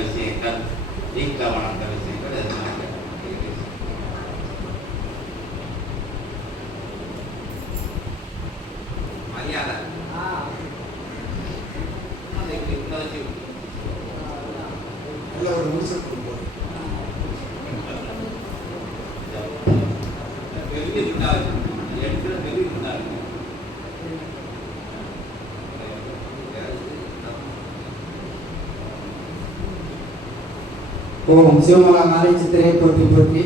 விஷயங்கள் நீக்க வளர்ந்த ஓம் சிவமகா மாலை போற்றி போற்றி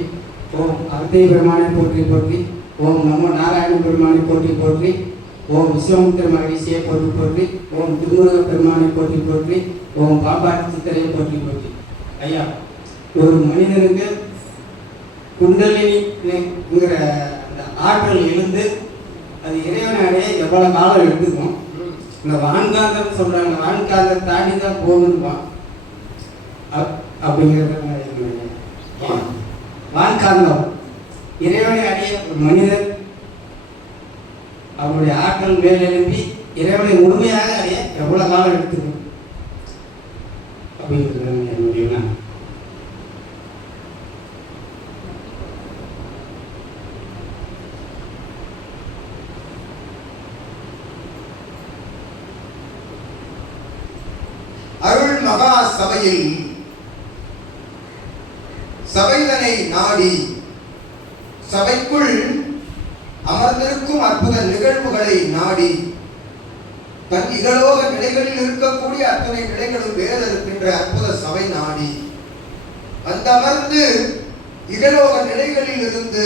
ஓம் அர்த்தை பெருமானை போற்றி போற்றி ஓம் நம்ம நாராயண பெருமானை போற்றி போற்றி ஓம் விஸ்வமுத்திர மகரிஷியை போற்றி போற்றி ஓம் திருமுருக பெருமானை போற்றி போற்றி ஓம் பாபா சித்திரையை போற்றி போற்றி. ஐயா ஒரு மனிதனுக்கு குண்டலினிங்கிற அந்த ஆற்றல் எழுந்து அது இறைவனாலே அடைய காலம் எடுத்துக்கும் இந்த வான்காந்தம் சொல்கிறாங்க வான்காந்தம் தாண்டி தான் போகணும்பான். அப்- அப்படிங்கிறத நான் வான். வான்காந்தம் இறைவனை அறிய ஒரு மனிதன் அவருடைய ஆற்றல் மேலெழும்பி இறைவனை முழுமையாக அறிய எவ்வளவு காலம் எடுத்துக்கணும் அப்படிங்கிறது என்னுடைய எண்ணம். அருள் மகா சபையில் சபைதனை நாடி சபைக்குள் அமர்ந்திருக்கும் அற்புத நிகழ்வுகளை நாடி தன் இகலோக நிலைகளில் இருக்கக்கூடிய அத்தனை நிலைகளும் வேற இருக்கின்ற அற்புத சபை நாடி. அந்த அமர்ந்து இகலோக நிலைகளில் இருந்து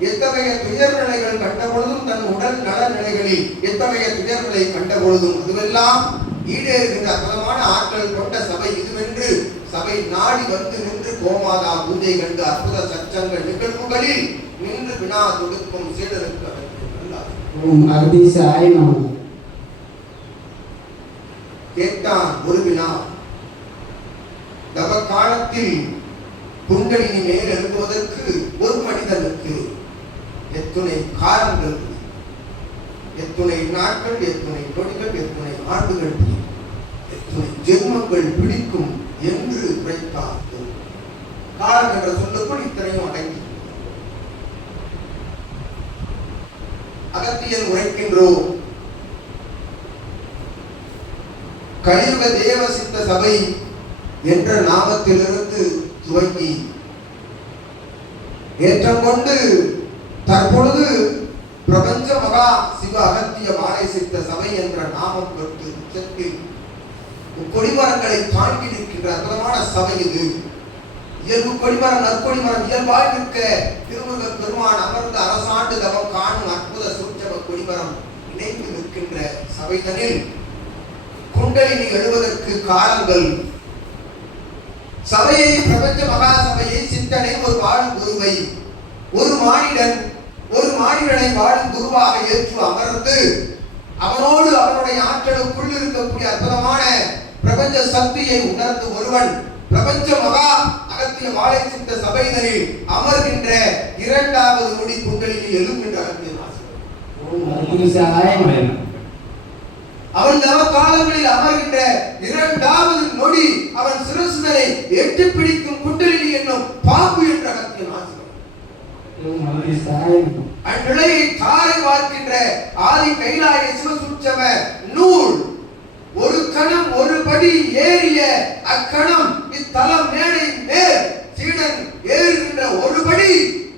எத்தகைய துயர் நிலைகள் கண்ட பொழுதும் தன் உடல் நல நிலைகளில் எத்தகைய துயர்களை கண்ட பொழுதும் அதுவெல்லாம் ஈடேறுகின்ற அற்புதமான ஆற்றல் கொண்ட சபை இதுவென்று சபை நாடி வந்து நின்று கோமாதா பூஜை கண்டு அற்புத சச்சங்கள் நிகழ்வுகளில் நின்று வினா தொடுக்கும் சீடருக்கு கேட்டான் ஒரு வினா. தவ காலத்தில் குண்டலினி மேல் எழுதுவதற்கு ஒரு மனிதனுக்கு எத்துணை காலங்கள் எத்துணை நாட்கள் எத்துணை நொடிகள் எத்துணை ஆண்டுகள் எத்துணை ஜென்மங்கள் பிடிக்கும் என்று உரைத்தார் காரணம் என்ற சொல்லுக்குள் இத்தனையும் அடங்கி. அகத்தியல் உரைக்கின்றோம். கலியுக தேவசித்த சபை என்ற நாமத்திலிருந்து துவங்கி ஏற்றம் கொண்டு தற்பொழுது பிரபஞ்ச மகா சிவ அகத்திய மாலை சித்த சபை என்ற நாமம் பெற்று உச்சத்தில் கொடிமரங்களை தாங்கி நிற்கின்ற அற்புதமான சபை இது. இயல்பு கொடிமரம் நற்கொடிமரம் இயல்பாய் நிற்க. திருமுருக பெருமான் அமர்ந்த அரசாண்டு தவம் காணும் அற்புத சூட்சம கொடிமரம் இணைந்து நிற்கின்ற சபைதனில் குண்டலினி எழுவதற்கு காலங்கள். சபையை பிரபஞ்ச மகா சபையை சிந்தனை ஒரு வாழும் குருவை. ஒரு மானிடன் ஒரு மானிடனை வாழும் குருவாக ஏற்று அமர்ந்து அவனோடு அவனுடைய ஆற்றலுக்குள் இருக்கக்கூடிய அற்புதமான பிரபஞ்ச சக்தியை உணர்ந்து ஒருவன் பிரபஞ்ச மகா அகத்திய வாழை சித்த சபையினரில் அமர்கின்ற இரண்டாவது நொடி பொங்கலில் எழுகின்ற அகத்திய வாசகர். அவன் தவ காலங்களில் அமர்கின்ற இரண்டாவது நொடி அவன் சிரசுதனை எட்டு பிடிக்கும் குண்டலினி என்னும் பாம்பு என்ற அகத்திய அந்நிலையை தாரை பார்க்கின்ற ஆதி கைலாய சிவசுற்றம நூல் ஒரு கணம் ஒரு படி ஏறிய அக்கணம் இத்தலம் மேடை மேல் சீடன் ஏறுகின்ற ஒரு படி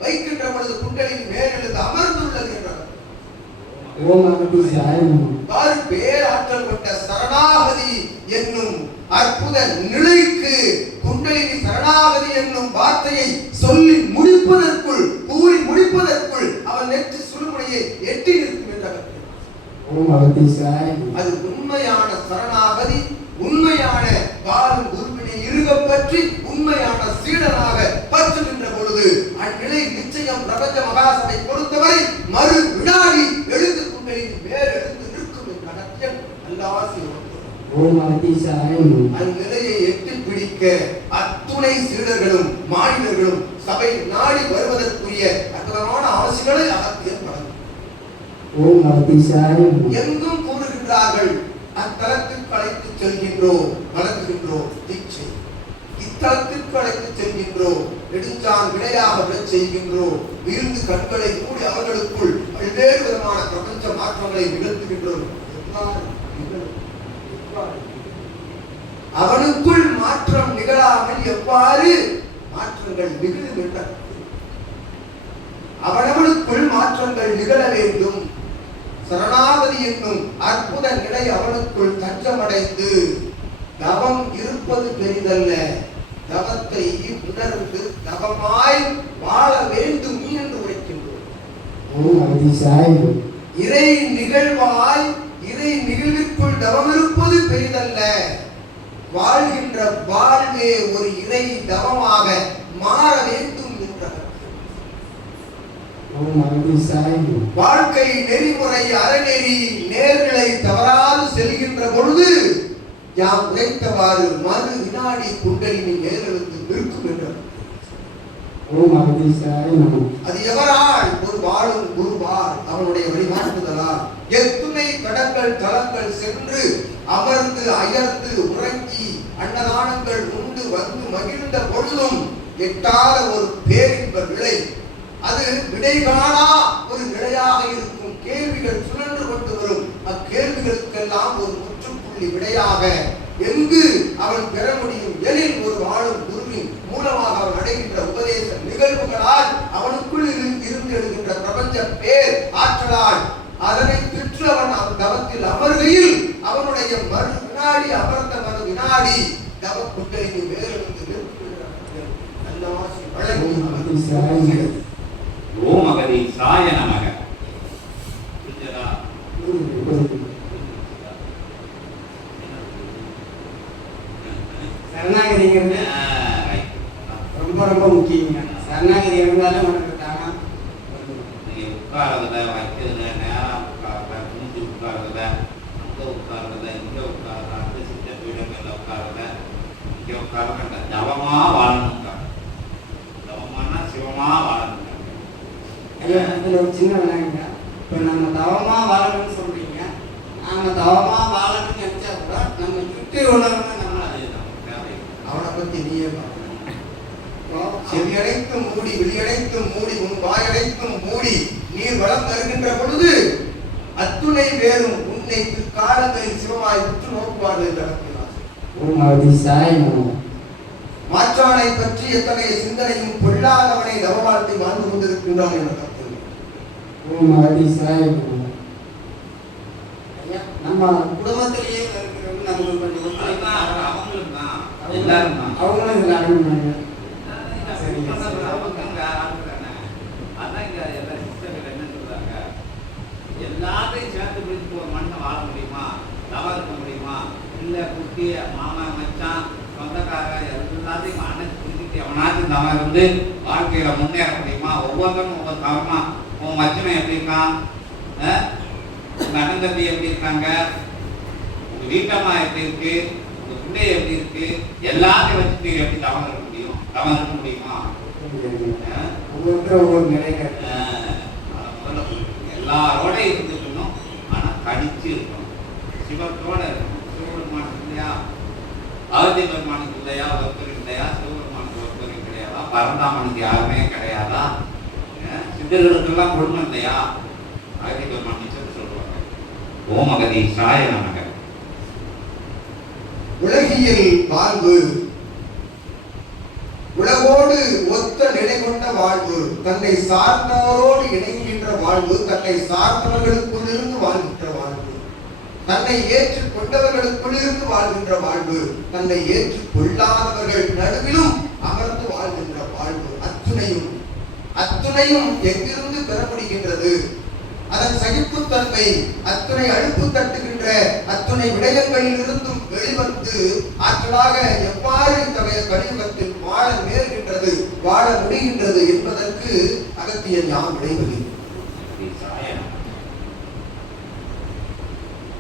வைக்கின்ற பொழுது குண்டலின் மேலெழுந்து அமர்ந்துள்ளது என்றார். இவ்வாறு பேராற்றல் கொண்ட சரணாகதி என்னும் அற்புத நிலைக்கு குண்டலினி சரணாகதி என்னும் வார்த்தையை சொல்லி முடிப்பதற்குள் கூறி முடிப்பதற்குள் அவன் நெற்றி சுழுமுனையை எட்டி நிற்கும் என்றார். ஓம் நமः அது உண்மையான சரணாகதி உண்மையான வாழும் குருவினை இருக பற்றி உண்மையான சீடனாக பற்றுகின்ற பொழுது அந்நிலை நிச்சயம் பிரபஞ்ச மகாசபை பொறுத்தவரை மறு வினாடி எழுந்து குண்டலின் மேல் எழுந்து நிற்கும் என்ற அகத்தியன் அல்லாசியம் ஓம் அகதீசாய நமः அந்நிலையை எட்டி பிடிக்க அத்துணை சீடர்களும் மாநிலர்களும் சபை நாடி வருவதற்குரிய அற்புதமான ஆசைகளை அகத்தியன் வழங்கும் ஓம் அகதீசாய எங்கும் கூறுகின்றார்கள். அத்தலத்திற்கு அழைத்து செல்கின்றோம். வழங்குகின்றோம் தீட்சை. இத்தலத்திற்கு அழைத்து செல்கின்றோம். நெடுஞ்சான் விடையாக விடச் செய்கின்றோம். வீழ்ந்து கண்களை மூடி அவர்களுக்குள் பல்வேறு விதமான பிரபஞ்ச மாற்றங்களை நிகழ்த்துகின்றோம். அவனுக்குள் மாற்றம் நிகழாமல் எவ்வாறு மாற்றங்கள் நிகழும் அவனவனுக்குள் மாற்றங்கள் நிகழ வேண்டும். சரணாகதி என்னும் அற்புத நிலை அவனுக்குள் தஞ்சமடைந்து தவம் இருப்பது பெரிதல்ல. தவத்தை உணர்ந்து தவமாய் வாழ வேண்டும் என்று உரைக்கின்றோம். இறை நிகழ்வாய் இறை நிகழ்விற்குள் தவம் இருப்பது பெரிதல்ல. வாழ்கின்ற வாழ்வே ஒரு இறை தவமாக மாற வேண்டும் என்ற கருத்து. ஓம் அகதி சாய் வாழ்க்கை நெறிமுறை அறநெறி நேர்நிலை தவறாது செல்கின்ற பொழுது யாம் உரைத்தவாறு மறு வினாடி குண்டலினி மேலெழுந்து நிற்கும் என்ற. கருத்து. ஓம் அகதி சாய் நம அது எவரால் ஒரு வாழும் குருவால் அவனுடைய வழிகாட்டுதலால்? எத்துணை கடங்கள் தலங்கள் சென்று அமர்ந்து அயர்ந்து உறங்கி அன்னதானங்கள் உண்டு வந்து மகிழ்ந்த பொழுதும் எட்டாத ஒரு பேரின்ப விளை அது விடை காணா ஒரு நிலையாக இருக்கும். கேள்விகள் சுழன்று கொண்டு வரும். அக்கேள்விகளுக்கெல்லாம் ஒரு முற்றுப்புள்ளி விடையாக எங்கு அவன் பெற முடியும்? எனில் ஒரு வாழும் குருவின் மூலமாக அவன் அடைகின்ற உபதேச நிகழ்வுகளால் அவனுக்குள் இரு- இருந்து எழுகின்ற பிரபஞ்ச பேர் ஆற்றலால் அதனை பெற்று அவன் அவன் தவத்தில் அமர்கையில் அவனுடைய மறு வினாடி அமர்ந்த மறு வினாடி தவ குட்டலிக்கு வேறெழுந்து நிற்கிறார்கள். நல்ல ஆசி வழங்கி ஓம் சாய். ஓம் அகதி சாய நமக புரிஞ்சதா சரணாகதிங்கிறது ஆ, right. ரொம்ப ரொம்ப முக்கியங்க சரணாகதி இருந்தாலும் உனக்கு தானா நீங்க உட்கார்றதுல வைக்கிறதுல நேரா உட்கார்றத குனிஞ்சு உட்கார்றதுல அங்க உட்கார்றதுல இங்க உட்கார்றத அந்த சித்த பீடங்கள்ல உட்கார்றத இங்க உட்கார வேண்டாம் தவமா வாழணுங்க தவமாக வாழணும் வாழணுங்க ஒரு சின்ன வினாங்க. இப்போ நம்ம தவமாக வாழணும்னு சொல்கிறீங்க நாங்கள் தவமாக வாழணும்னு நினச்சா கூட நம்ம சுற்றி உள்ளவங்க நம்ம அதுதான் தேவை பற்றி பத்தி நீயே பார்க்கணும். செவியடைத்தும் மூடி வெளியடைத்தும் மூடி உன் வாயடைத்தும் மூடி நீர் வளம் தருகின்ற பொழுது அத்துணை வேறும் உன்னை பிற்காலங்களில் சிவமாய் உற்று நோக்குவார்கள் என்று நடத்தினார் ஓம் சாய் மாற்றானை பற்றி எத்தகைய சிந்தனையும் பொல்லாதவனை தவவாழ்த்தை வாழ்ந்து கொண்டிருக்கின்றான் என்ற கருத்து. நம்ம குடும்பத்திலேயே அவங்களும் இதுல அடங்குனாங்க எல்லாத்தையும் சேர்த்து பிடிச்சு ஒரு மண்ணை வாழ முடியுமா? தவ இருக்க முடியுமா? இல்ல குட்டி மாமா மச்சான் சொந்தக்கார எல்லாத்தையும் அணைச்சு தவ இருந்து வாழ்க்கையில முன்னேற முடியுமா? ஒவ்வொருத்தரும் ஒவ்வொரு தவமா உன் மச்சனை எப்படி இருக்கான்? அஹ்? உங்க அண்ணன் தம்பி எப்படி இருக்காங்க? உங்க வீட்டம்மா எப்படி இருக்கு? உங்க பிள்ளை எப்படி இருக்கு? எல்லாத்தையும் வச்சுட்டு எப்படி தவம் இருக்க முடியும்? தவம் இருக்க முடியுமா? ஒவ்வொரு. எல்லாரோட இருந்துக்கணும். ஆனா கடிச்சு இருக்கணும். சிவத்தோட இருக்கணும். சிவபெருமானுக்கு இல்லையா? ஆதி பெருமானுக்கு இல்லையா? ஒருத்தர் இல்லையா? கிடையாதா பரந்தாமனுக்கு யாருமே கிடையாதா? சித்தர்களுக்கெல்லாம் குடும்பம் இல்லையா? ஆயிரத்தி பெருமான் நிச்சயம் சொல்லுவாங்க ஓமகதி சாய நமக உலகியல் வாழ்வு. உலகோடு ஒத்த நிலை கொண்ட வாழ்வு. தன்னை சார்ந்தவரோடு இணைகின்ற வாழ்வு. தன்னை சார்ந்தவர்களுக்குள் இருந்து வாழ்கின்ற வாழ்வு. தன்னை ஏற்றுக் கொண்டவர்களுக்குள் இருந்து வாழ்கின்ற வாழ்வு. தன்னை ஏற்றுக் கொள்ளாதவர்கள் நடுவிலும் அமர்ந்து வாழ்கின்ற அத்துணையும் அத்துணையும் எங்கிருந்து பெறப்படுகின்றது? முடிகின்றது அதன் சகிப்புத்தன்மை அத்துணை அழுப்பு தட்டுகின்ற அத்துணை விடயங்களில் இருந்தும் வெளிவந்து ஆற்றலாக எவ்வாறு இத்தகைய கலியுகத்தில் வாழ நேர்கின்றது வாழ முடிகின்றது என்பதற்கு அகத்திய யாம் விளைவது.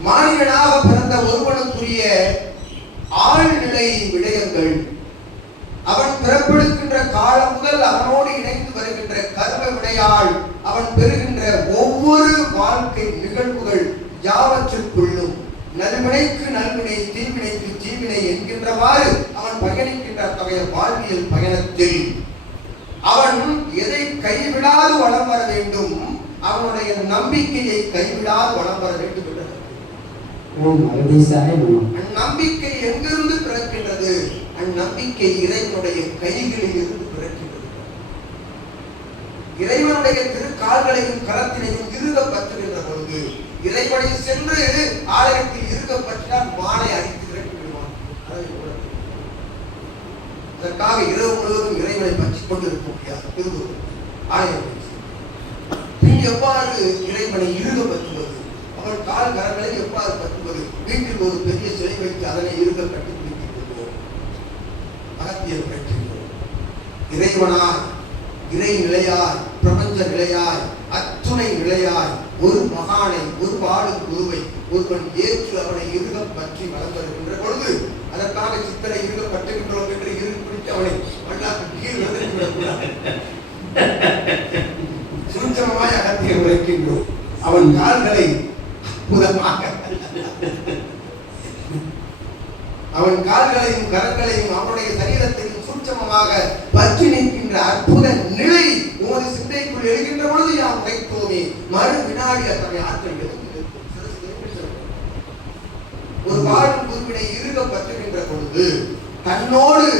மாநிலனாக பிறந்த ஒருவனுக்குரிய ஆழ்நிலை விடயங்கள் அவன் பிறப்பெடுக்கின்ற காலம் முதல் அவனோடு இணைந்து வருகின்ற கர்ம விடையால் அவன் பெறுகின்ற ஒவ்வொரு வாழ்க்கை நிகழ்வுகள் யாவற்றுக்குள்ளும் நல்வினைக்கு நல்வினை தீவினைக்கு தீவினை என்கின்றவாறு அவன் பயணிக்கின்ற அத்தகைய வாழ்வியல் பயணத்தில் அவன் எதை கைவிடாது வளம் வர வேண்டும்? அவனுடைய நம்பிக்கையை கைவிடாது வளம் வர வேண்டும் அந்நம்பிக்கை எங்கிருந்து பிறக்கின்றது? அந்நம்பிக்கை இறைவனுடைய கைகளில் இருந்து இறைவனுடைய திருக்கால்களையும் கரத்தினையும் இருக பற்றுகின்ற பொழுது இறைவனை சென்று ஆலயத்தில் இருக பற்றினால் மாலை அடித்து விடுவான் அதற்காக இரவு முழுவதும் இறைவனை பற்றி கொண்டிருக்க முடியாது திருவுருவம் ஆலயம் பின் எவ்வாறு இறைவனை இருக பற்றுவது அவன் கால் கரங்களை எவ்வாறு பற்றுவது வீட்டில் ஒரு பெரிய சிலை வைத்து அதனை இருக கட்டி பிடிக்கின்றோம் அகத்தியர் பெற்றிருக்கிறோம் இறைவனார் இறை நிலையார் பிரபஞ்ச நிலையாய் அத்துணை நிலையாய் ஒரு மகானை ஒரு பாடும் குருவை ஒருவன் ஏற்று அவனை இருகம் பற்றி வளம் வருகின்ற பொழுது அதற்காக சித்தனை இருகம் பற்றுகின்றோம் என்று இரு பிடித்து அவனை வல்லாக்கு கீழ் விடக்கூடாது சுருச்சமாய் அகத்தியர் உழைக்கின்றோம் அவன் கால்களை அற்புதமாக அவன் கால்களையும் கரங்களையும் அவனுடைய சரீரத்தையும் சூட்சமமாக பற்றி அற்புத நிலை உமது சிந்தைக்குள் எழுகின்ற பொழுது யாம் உரைத்தோமே. மறு வினாடி அத்தகைய ஆற்றல் ஒரு வாழும் குருவினை இருக பற்றுகின்ற பொழுது தன்னோடு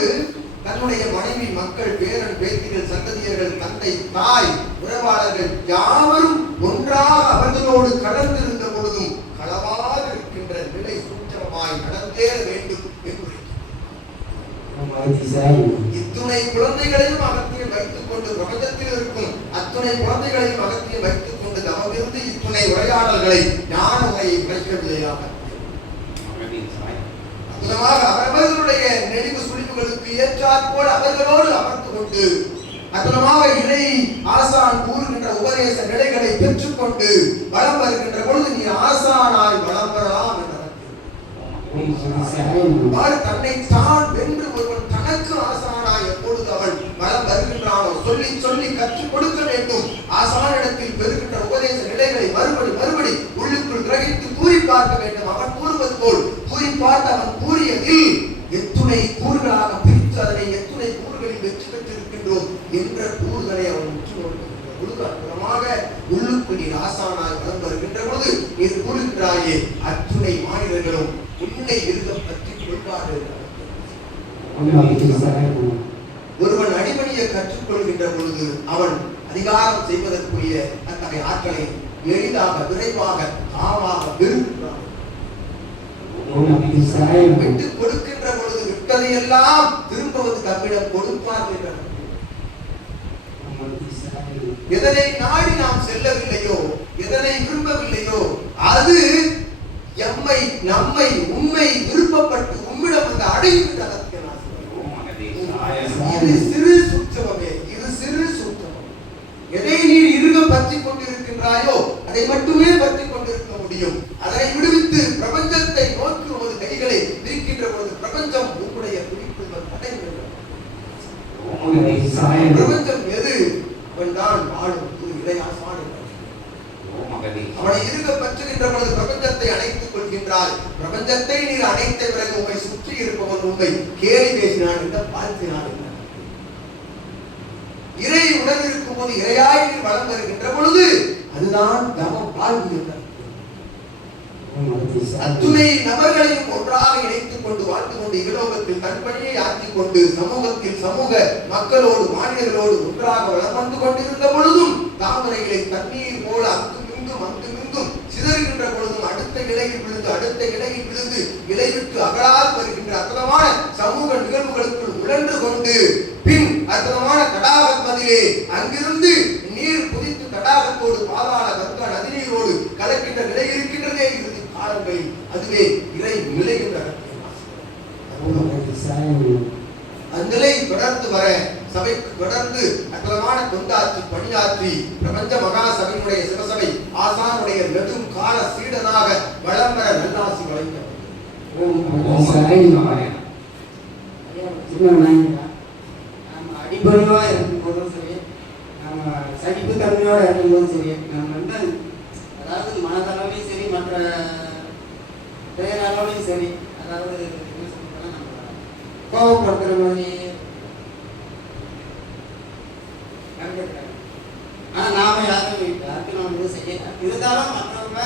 தன்னுடைய மனைவி மக்கள் பேரன் பேத்திகள் சந்ததியர்கள் தந்தை தாய் உறவாளர்கள் யாவரும் ஒன்றாக அவர்களோடு கடந்திருந்த பொழுதும் களவாக இருக்கின்ற நிலை சூட்சமாய் நடந்தேற வேண்டும் என்று அத்துணை குழந்தைகளையும் அகத்தியில் வைத்துக் கொண்டு பிரபஞ்சத்தில் இருக்கும் அத்துணை குழந்தைகளையும் அகத்தியில் வைத்துக் கொண்டு தமவிருந்து இத்துணை உரையாடல்களை ஞான உரையை உரைக்கவில்லையாக அற்புதமாக அவரவர்களுடைய நெளிவு சுழிவுகளுக்கு ஏற்றாற்போல் அவர்களோடு அமர்ந்து கொண்டு அற்புதமாக இணை ஆசான் கூறுகின்ற உபதேச நிலைகளை பெற்றுக்கொண்டு வளம் வருகின்ற பொழுது நீ ஆசானாய் வளம் பெறலாம் என்றார் ஓம் அகதீசாய நம இவ்வாறு தன்னை தான் வென்று ஒருவன் தனக்கு ஆசானாய் எப்பொழுது அவன் வளம் வருகின்றானோ சொல்லி சொல்லி கற்றுக் கொடுக்க வேண்டும். ஆசானிடத்தில் பெறுகின்ற உபதேச நிலைகளை மறுபடி மறுபடி உள்ளுக்குள் கிரகித்து கூறி பார்க்க வேண்டும். அவன் கூறுவது போல் கூறி பார்த்து அவன் கூறியதில் எத்துணை கூறுகளாக பிரித்து அதனை எத்துணை கூறுகளில் வெற்றி பெற்றிருக்கின்றோம் என்ற கூறுகளை அவன் உற்று நோக்குகின்ற பொழுது அற்புதமாக உள்ளுக்குள் நீர் ஆசானாய் வளம் வருகின்ற பொழுது நீர் கூறுகிறாயே உன்னை இருக பற்றி ஒருவன் அடிமணியை கற்றுக்கொள்கின்ற பொழுது அவன் அதிகாரம் செய்வதற்குரிய அத்தகைய ஆற்றலை எளிதாக விரைவாக தாமாக விரும்புகிறான் விட்டு கொடுக்கின்ற பொழுது விட்டதையெல்லாம் திரும்பவது தம்மிடம் கொடுப்பார் நம எதனை நாடி நாம் செல்லவில்லையோ எதனை விரும்பவில்லையோ அது எம்மை நம்மை உண்மை விருப்பப்பட்டு உம்மிடம் வந்து அடையும் என்று அகத்தியர் ஆசிரியர். ஓம் அகதீசாய இது சிறு சூட்சமமே இது சிறு சூட்சமம் எதை நீ இருக பற்றி கொண்டிருக்கின்றாயோ அதை மட்டுமே பற்றி கொண்டிருக்க முடியும் அதனை விடுவித்து பிரபஞ்சத்தை நோக்கி உமது கைகளை விரிக்கின்ற பொழுது பிரபஞ்சம் உங்களுடைய பிடிப்புள் வந்து அடைகிறது ஓம் அகதீசாய நம பிரபஞ்சம் எது அவன்தான் வாழும் ஒரு இளையாசான் என்றார். ஓம் அகதீசாய அவனை இருக பற்றுகின்ற பொழுது பிரபஞ்சத்தை அணைத்துக் கொள்கின்றார் பிரபஞ்சத்தை நீர் அடைத்த பிறகு உங்களை சுற்றி இருப்பவன் உண்மை கேலி பேசினான் என்ற வாழ்த்தினான் இறை உணர்வு இருக்கும் போது இறையாய் நீர் வளம் வருகின்ற பொழுது அதுதான் தவம் வாழ்வு அத்துணை நபர்களையும் ஒன்றாக இணைத்துக் கொண்டு வாழ்ந்து கொண்டு இகலோகத்தில் தன்பணியை ஆக்கிக் கொண்டு சமூகத்தில் சமூக மக்களோடு மாநிலங்களோடு ஒன்றாக வளம் வந்து கொண்டிருந்த பொழுதும் தாமரைகளை தண்ணீர் போல சிதறுகின்ற பொழுதும் அடுத்த நிலையில் விழுந்து அடுத்த நிலையில் விழுந்து இலை விட்டு அகலாது வருகின்ற அற்புதமான சமூக நிகழ்வுகளுக்குள் உழன்று கொண்டு பின் அற்புதமான தடாகத்திலே அங்கிருந்து நீர் குதித்து தடாகத்தோடு பாதாள கங்கா நதிநீரோடு கலக்கின்ற நிலை இருக்கின்றதே இறுதி காலங்களில். அதுவே இறை நிலை என்று ஓம் அந்நிலை தொடர்ந்து வர சபைக்கு தொடர்ந்து அகலமான தொண்டாற்றி பணியாற்றி பிரபஞ்ச மகா சபையினுடைய சிவசபை ஆசானுடைய நெடும் கால சீடனாக வளம் வர நல்லாசி அடிபணிவாக இருக்கும்போதும் சரி நம்ம சகிப்பு தன்மையோட இருக்கும்போதும் சரி நம்ம வந்து அதாவது மனதளவையும் சரி மற்ற பெயரளவையும் சரி அதாவது கோபப்படுத்துற மாதிரி நடந்துக்கிறாங்க. ஆனா நாம யாரும் யாருக்கும் நம்ம இது செய்யல இருந்தாலும் மற்றவங்க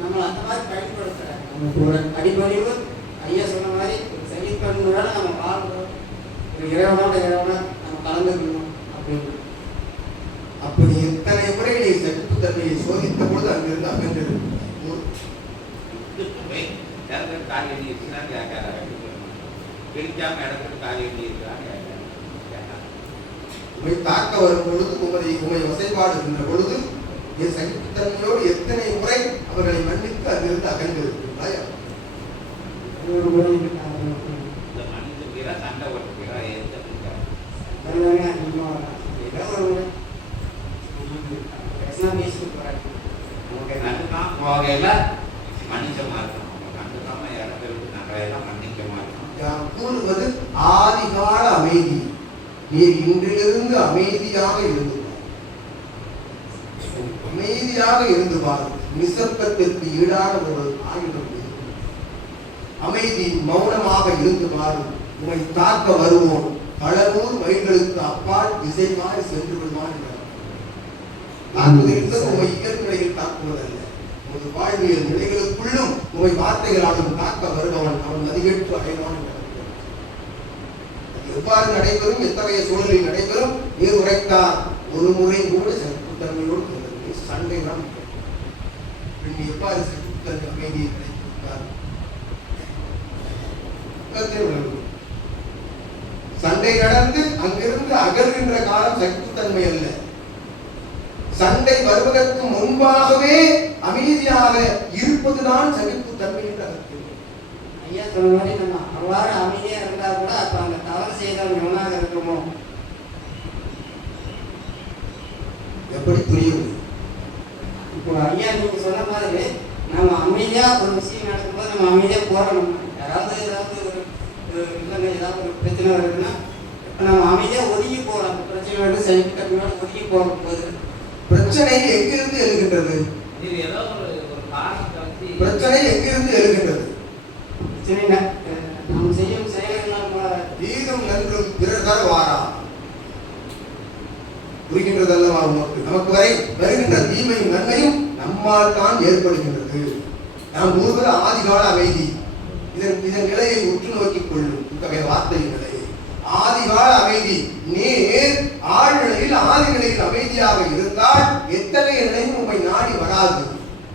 நம்மளை அந்த மாதிரி பயன்படுத்துறாங்க நம்ம கூட அடிப்படைவு ஐயா சொன்ன மாதிரி ஒரு சகிப்பண்போட நம்ம வாழ்றோம் ஒரு இறைவனோட இறைவனா நம்ம கலந்துக்கணும் அப்படின்னு அப்படி எத்தனை முறை நீ சகிப்புத்தன்மையை சோதித்த பொழுது அங்கிருந்து அகன்றிருக்கிறாய் விட்டுட்டு போய் இடத்துல இருக்குன்னு கேட்காத பிடிக்காம இடத்துல காலி எண்ணி இருக்கிறான்னு கேட்காத உமை தாக்க வரும் பொழுது உமதை உமை வசைபாடுகின்ற பொழுது என் சகிப்புத்தன்மையோடு எத்தனை முறை அவர்களை மன்னித்து அங்கிருந்து அகன்றிருக்கிறாய் ஒரு முறை சண்டை எந்த அதெல்லாமே அதிகமாக வராது. ஏதோ ஒரு முறை பேசினா பேசிட்டு போறாங்க நமக்கு கண்டுக்காம போகையில மனுஷமா இருக்கணும் அவங்க கண்டுக்காம இடத்த விட்டு நாங்கள் எல்லாம் மன்னிக்க மாட்டோம் கூறுவது ஆதிகால அமைதி. நீர் இன்றிலிருந்து அமைதியாக இருந்து. அமைதியாக இருந்து பார். நிசப்தத்திற்கு ஈடான ஒரு ஆயுதம். அமைதி மௌனமாக இருந்து பார். உமை தாக்க வருவோம். பல நூறு மைல்களுக்கு அப்பால் திசை மாறி சென்று விடுவான் என்பது உமை இயற்கையில் தாக்குவதல்ல. உமது வாழ்வியல் நிலைகளுக்குள்ளும் உமை வார்த்தைகளாலும் தாக்க வருபவன் அவன் மதிகெட்டு அடைவான் என்றார். அது எவ்வாறு நடைபெறும் எத்தகைய சூழலில் நடைபெறும்? நீர் உரைத்தார் ஒரு முறை கூட சகிப்புத்தன்மையோடு சண்டை தான் பின் எவ்வாறு சகிப்புத்தன்மை அமைதியை கிடைத்திருக்கார் உலகத்தில் சண்டை நடந்து அங்கிருந்து அகல்கின்ற காலம் சகிப்புத்தன்மை அல்ல. சண்டை வருவதற்கு முன்பாகவே அமைதியாக இருப்பதுதான் சகிப்புத்தன்மை என்று அர்த்தம். ஐயா சொன்ன மாதிரி நம்ம அவ்வாறு அமைதியா இருந்தா கூட அப்ப அந்த தவறு செய்தவன் எவனாக இருக்குமோ? எப்படி புரியும் இப்போ ஐயா நீங்க சொன்ன மாதிரி நம்ம அமைதியா ஒரு விஷயம் நடக்கும்போது நம்ம அமைதியா போறோம் யாராவது ஏதாவது ஒரு இல்லைங்க ஏதாவது ஒரு பிரச்சனை வருதுன்னா இப்ப நம்ம அமைதியா ஒதுங்கி போறோம். அந்த பிரச்சனையோட சைக்கிள் கட்டினோட ஒதுங்கி போகும்போது. பிரச்சனை எங்கிருந்து எழுகின்றது? பிரச்சனை எங்கிருந்து எழுகின்றது? நாம் செய்யும் செயல்களால் கூட தீதும் நன்றும் பிறர் தர வாரா புரிகின்றதல்லவா உமக்கு நமக்கு வரை வருகின்ற தீமையும் நன்மையும் நம்மால் தான் ஏற்படுகின்றது. நாம் கூறுவது ஆதிகால அமைதி இதன் இதன் நிலையை உற்று நோக்கிக் கொள்ளும் இத்தகைய வார்த்தையின் நிலையை. ஆதிகால அமைதி நேர் ஆழ்நிலையில் ஆதி நிலையில் அமைதியாக இருந்தால் எத்தகைய நிலையும் உண்மை நாடி வராது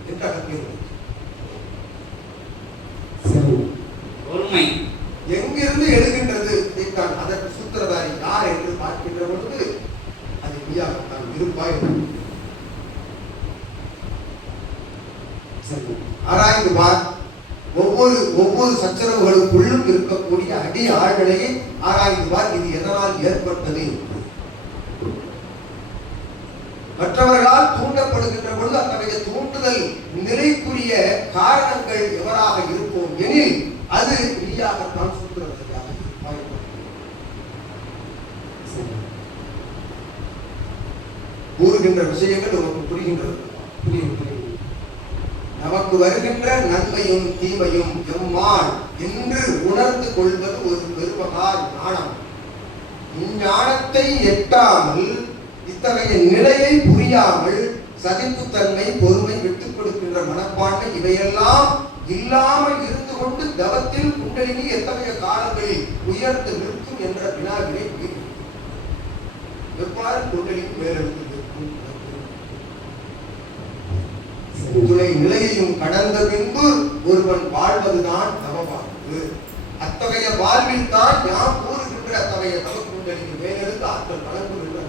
என்று அகற்றுகிறது சரி பொறுமை எங்கிருந்து எழுகின்றது இதைத்தான் அதற்கு சூத்திரதாரி யார் என்று பார்க்கின்ற பொழுது அது நீயாகத்தான் இருப்பாய் ஆராய்ந்து பார். ஒவ்வொரு ஒவ்வொரு சச்சரவுகளுக்குள்ளும் இருக்கக்கூடிய அடி ஆழ்நிலையை ஆராய்ந்து பார். இது எதனால் ஏற்பட்டது? மற்றவர்களால் தூண்டப்படுகின்ற பொழுது அத்தகைய தூண்டுதல் நிலைக்குரிய காரணங்கள் எவராக இருப்போம் எனில் அது இருப்பாய் சரி கூறுகின்ற விஷயங்கள் உனக்கு புரிகின்றது. நமக்கு வருகின்ற நன்மையும் தீமையும் எம்மாள் என்று உணர்ந்து கொள்வது ஒரு பெருமகார் ஞானம். இஞ்ஞானத்தை எட்டாமல் இத்தகைய நிலையை புரியாமல் சகிப்புத்தன்மை பொறுமை விட்டுக் கொடுக்கின்ற மனப்பான்மை இவையெல்லாம் இல்லாமல் இருந்து கொண்டு தவத்தில் குண்டலினி எத்தகைய காலங்களில் உயர்ந்து நிற்கும் என்ற வினாவினை உயிர் எவ்வாறு குண்டலின் மேலெழுந்து நிற்கும்? துணை நிலையையும் கடந்த பின்பு ஒருவன் வாழ்வதுதான் தவவாழ்வு அத்தகைய வாழ்வில் தான் யாம் கூறுகின்ற அத்தகைய தவக்குண்டலிக்கு மேலெழுந்து ஆற்றல் வழங்குகின்ற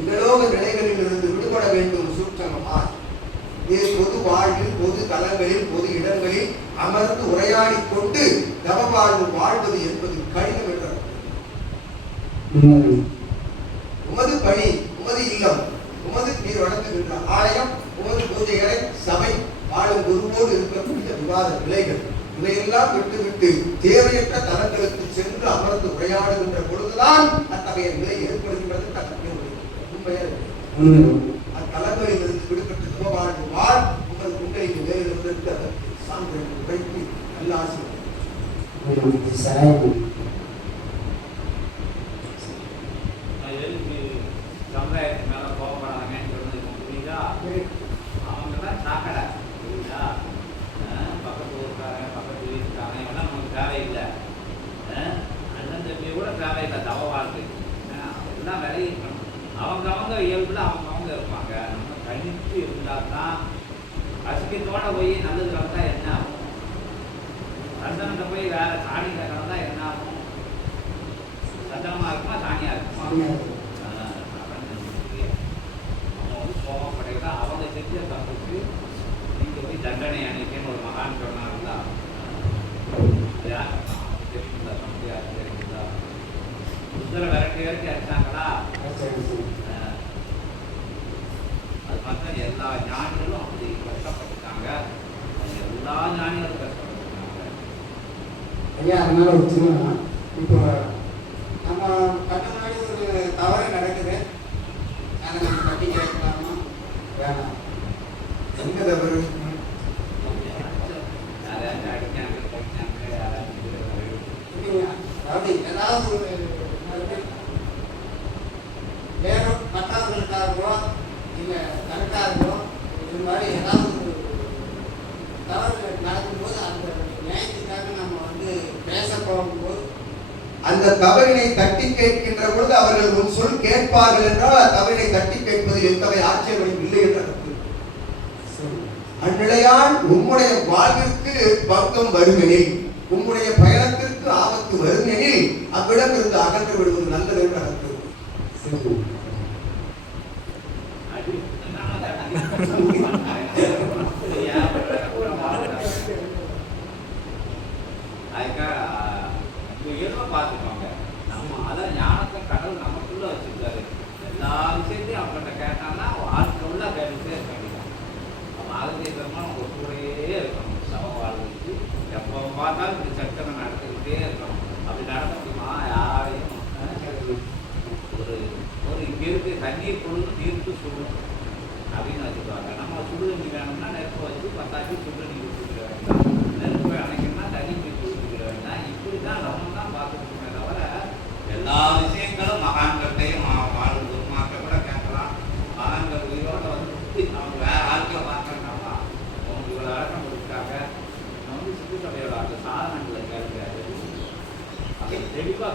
இகலோக நிலைகளில் இருந்து விடுபட வேண்டும் சூட்சமமாய் இது பொது வாழ்வில் பொது தலங்களில் பொது இடங்களில் அமர்ந்து உரையாடிக் கொண்டு தவ வாழ்வு வாழ்வது என்பது கடினம் என்ற உண்மை உமது பணி உமது இல்லம் உமது நீர் வணங்குகின்ற ஆலயம் உமது பூஜை அறை சபை வாழும் குருவோடு இருக்கக்கூடிய விவாத நிலைகள் இதையெல்லாம் விட்டுவிட்டு தேவையற்ற தலங்களுக்கு சென்று அமர்ந்து உரையாடுகின்ற பொழுதுதான் அத்தகைய நிலை ஏற்படுகின்றது உண்மையாக உண்மை அத்தலங்களில் இருந்து விடுபட்டு சிவபாழ்வு வாழ் உங்கள் குண்டையில் மேலிருந்து அதற்கு சான்று உரைத்து நல்லாசி நமக்கு சாயம் அது எதுக்கு சமுதாயத்துக்கு மேலே கோபப்படாதங்கன்னு சொன்னது உங்களுக்கு புரியுதா அவங்க தான் சாக்கடை புரியுதா அஹ் பக்கத்து ஊருக்காரன் பக்கத்து வீட்டுக்காரன் இவெல்லாம் நமக்கு தேவையில்லை அஹ் அண்ணன் தம்பி கூட தேவையில்லை தவ வாழ்க்கை அஹ் எல்லாம் விலகி இருக்கணும் அவங்க அவங்க இயல்புல அவங்க அவங்க இருப்பாங்க. நம்ம தனித்து இருந்தால் தான் அசிங்கத்தோட போய் நல்லது கலந்தா என்ன ஆகும்? சந்தனத்தை போய் வேற சாணியில கலந்தா என்ன ஆகும்? சந்தனமா இருக்குமா சாணியா இருக்குமா. அவங்க வந்து கோபப்படையில அவங்க செஞ்ச தப்புக்கு நீங்க போய் தண்டனை அணிக்கன்னு ஒரு மகான் சொன்னாங்கல்ல அது யார்? சொன்னா? தெரியுங்களா சமுதாயம் தெரியுங்களா புத்தரை விரட்டி விரட்டி அடிச்சாங்களா? அது மாதிரி எல்லா ஞானிகளும் அப்படி கஷ்டப்பட்டுட்டாங்க. எல்லா ஞானிகளும் கஷ்டப்பட்டுட்டாங்க. ஐயா அதனால ஒரு சின்ன இப்போ நம்ம கண்ண முன்னாடி ஒரு தவறு நடக்குது. அதை நம்ம கட்டி கேட்கலாமா? வேணாம். எங்க தவறு யாராச்சும் அடிச்சாங்க கடிச்சாங்க யாராச்சும் இது இல்லையா? அதாவது ஏதாவது ஒரு வேற மற்றவர்களுக்காகவோ இல்லை தனக்காகவோ இது மாதிரி ஏதாவது ஒரு தவறு நடக்கும்போது அந்த நியாயத்துக்காக நம்ம வந்து பேச போகும்போது அந்த தவறினை தட்டி கேட்கின்ற பொழுது அவர்கள் உன் சொல் கேட்பார்கள் என்றால் தமிழை தட்டி கேட்பது எத்தகைய ஆட்சேபம் இல்லை என்று அந்நிலையால் உம்முடைய வாழ்விற்கு பக்கம் வருமெனில் உம்முடைய பயணத்திற்கு ஆபத்து வருமெனில் அவ்விடம் இருந்து அகன்று விடுவது நல்லது என்று அகற்று அதுக்காக இந்த பார்த்துக்கோங்க அதான் ஞானத்தை கடவுள் நமக்குள்ள வச்சிருக்காரு. எல்லா விஷயத்தையும் அவங்ககிட்ட கேட்டான்னா வாழ்க்கை உள்ள கேட்டுட்டே இருக்க வேண்டியதான் அவன் ஆரோக்கியமா நம்ம கூடயே இருக்கணும். சம வாழ்க்கைக்கு எப்போ பார்த்தாலும் இந்த சட்டத்தை நடத்திக்கிட்டே இருக்கணும். அப்படி நடத்த முடியுமா? யாரையும் ஒரு ஒரு இங்கே இருக்கு தண்ணீர் பொழுது தீர்த்து சுடும் அப்படின்னு வச்சுக்குவாங்க. நம்ம சுடு தண்ணி வேணும்னா நெருப்பு வச்சு பத்தாச்சு சுடு தண்ணி வேண்டாம். நெருப்பு அணைக்கணும் தண்ணி போய் குடிச்சுக்கிற வேண்டாம் இப்படி தான் நம்ம தான் பார்த்துக்கணுமே தவிர எல்லா விஷயங்களும் மகான்கள்டையும் வாழ் குருமாக்க கூட கேட்கலாம் மகான்கள் உயிரோட வந்து அவங்க வேற ஆட்களை பார்க்கறாங்களா அவங்க இவ்வளோ அடக்கம் கொடுத்துட்டாங்க நம்ம வந்து சித்து சபையோட அந்த சாதனங்களை கேளுங்க அது தெளிவாக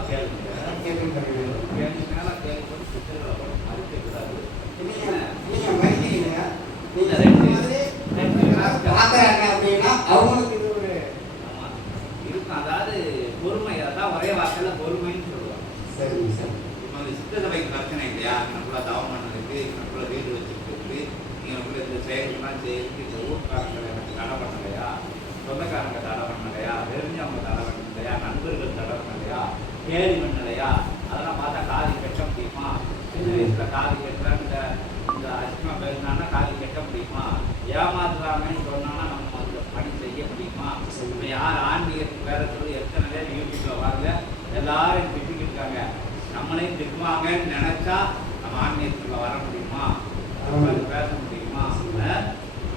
கேளுங்க கேட்டுக்கிறேன் கேள்வி மேல கேள்வி போட்டு சித்தர்களை போட்டு மறுக்கக்கூடாது. நீங்க நீங்க மதிக்கிறீங்க நீங்க இல்ல, ரெண்டு- சொன்ன மாதிரி ரெண்டு யாராவது பார்க்கறாங்க அப்படின்னா அவங்களுக்கு இது ஒரு ஆமா. இருக்கும் அதாவது பொறுமை அதான் ஒரே வார்த்தையில பொறுமைன்னு சொல்லுவாங்க சரி சரி இப்போ இந்த சித்த சபைக்கு பிரச்சனை இல்லையா எனக்குள்ள தவம் பண்ணதுக்கு எனக்குள்ள வீடு வச்சிருக்கு எனக்குள்ள இந்த செயல்கள்லாம் செய்யறதுக்கு இந்த ஊர்க்காரங்க எனக்கு தடை பண்ணலையா சொந்தக்காரங்க தடை பண்ணலையா தெரிஞ்சவங்க தடை பண்ணலையா நண்பர்கள் தடை கேள்வி கேலி பண்ணலையா அதெல்லாம் பார்த்தா காதி கட்ட முடியுமா? சின்ன வயசுல காதி கட்டுறான்னு இந்த இந்த அசிமா பேசினா காதி கட்ட முடியுமா? ஏமாத்துறாங்கன்னு சொன்னான்னா நம்ம அந்த பணி செய்ய முடியுமா? இப்போ யார் ஆன்மீகத்துக்கு வேற சொல்லி எத்தனை பேர் யூடியூப்ல வாங்க எல்லாரும் திட்டிக்கிட்டு இருக்காங்க. நம்மளையும் திட்டுவாங்கன்னு நினைச்சா நம்ம ஆன்மீகத்துக்கு வர முடியுமா உட்கார்ந்து பேச முடியுமா அஹ்?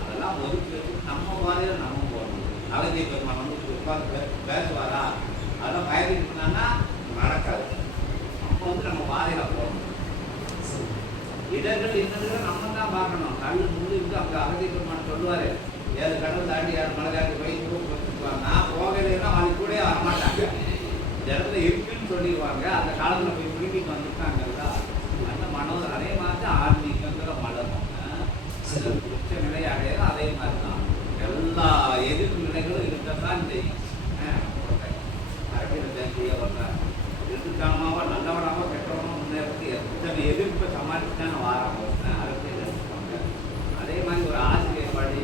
அதெல்லாம் ஒதுக்கி வச்சு நம்ம வாதையில நம்ம போகணும் அகத்திய பெருமான் வந்து உட்கார்ந்து பே- பேசுவாரா அதெல்லாம் பயந்துட்டு இருந்தான்னா நடக்காது நம்ம வந்து நம்ம வாதையில போகணும் சரி இடர்கள் இன்னதுகள் நம்ம தான் பார்க்கணும். கண்ணு முள்ளு இருக்கு அங்க அகத்திய பெருமான் சொல்லுவாரு ஏழு கடல் தாண்டி ஏழு மலை தாண்டி போய் வச்சுக்குவாங்க நான் போகலைன்னா அவங்க கூட வரமாட்டாங்க இந்த இடத்துல இருக்குன்னு சொல்லிடுவாங்க அந்த காலத்துல போய் மீட்டிங் வந்துட்டாங்கல்ல அந்த மனம் அதே மாதிரி தான் ஆன்மீகங்கிற மலரும் அது உச்ச நிலை அடையிறது அதே மாதிரி தான் எல்லா எதிர்ப்பு நிலைகளும் இருக்கத்தான் செய்யும் அரபியில் பேசிய வர்ற எதிர்க்காமாவோ நல்லவனாவோ கெட்டவனோ முன்னேறதுக்கு எத்தனை எதிர்ப்பை சமாளிச்சுட்டான வாராங்க அரசியல் எடுத்துப்பாங்க அதே மாதிரி ஒரு ஆசிரியர் படி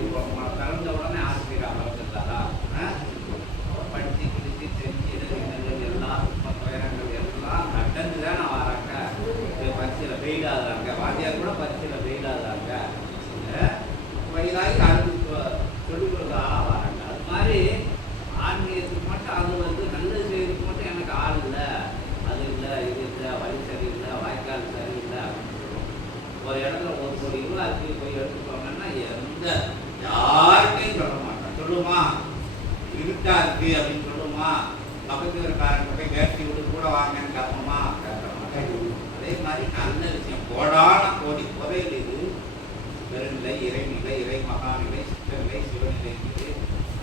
பிறந்த உடனே ஆசிரியர் அமர்ந்துட்டாரா அவர் படித்து கிழிச்சு செஞ்சு எழுதினது எல்லாம் சும்மா துயரங்கள் எல்லாம் கடந்து தானே வராங்க பரீட்சையில் ஃபெயில் ஆகுறாங்க வாத்தியார் கூட பரீட்சையில் ஃபெயில் ஆகுறாங்க வயதாகி அறிவு சொல்லிக் கொடுக்க ஆளாக வராங்க அது மாதிரி ஆன்மீக ஜோதிடக்காரங்க போய் வேட்டி விட்டு கூட வாங்கன்னு கேட்போமா கேட்க மாட்டேன் அதே மாதிரி நல்ல விஷயம் கோடான கோடி புதையல் இது பெருநிலை இறைநிலை இறை மகாநிலை சித்தநிலை சிவநிலை இது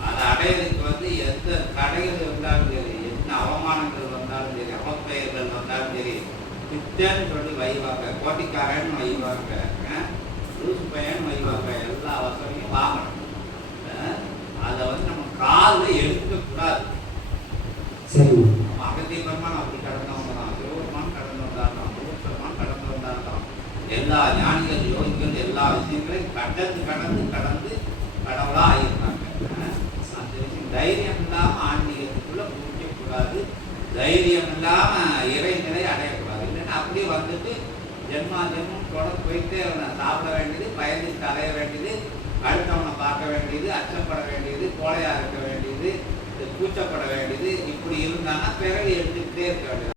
அதை அடையிறதுக்கு வந்து எந்த தடைகள் இருந்தாலும் சரி என்ன அவமானங்கள் வந்தாலும் சரி அவப்பெயர்கள் வந்தாலும் சரி சித்தன்னு சொல்லி வைவாங்க. கோட்டிக்காரன் வைவாங்க. அஹ், லூசு பையன் வைவாங்க. எல்லா வசதியும் வாங்கணும் அதை வந்து நம்ம காலில் எடுக்கக்கூடாது சரிங்க நம்ம அகத்திய பெருமான் அப்படி கடந்தவங்க தான் சிவபெருமான் கடந்து வந்தார் தான் முருகப்பெருமான் கடந்து வந்தார் தான் எல்லா ஞானிகள் யோகிகள் எல்லா விஷயங்களையும் கடந்து கடந்து கடந்து கடவுளா ஆயிருக்காங்க. அஹ் அந்த விஷயம் தைரியம் இல்லாம ஆன்மீகத்துக்குள்ள முடிக்கக்கூடாது தைரியம் இல்லாம இறைநிலை அடையக்கூடாது இல்லைன்னா அப்படியே வந்துட்டு ஜென்மா ஜென்மம் தொடர்ந்து போயிட்டே அவனை சாப்பிட வேண்டியது பயந்து தலைய வேண்டியது அடுத்தவனை பார்க்க வேண்டியது அச்சப்பட வேண்டியது கோழையாக இருக்க வேண்டியது கூச்சப்பட வேண்டியது இப்படி இருந்தான்னா பிறகு எடுத்துக்கிட்டே இருக்க வேண்டியது.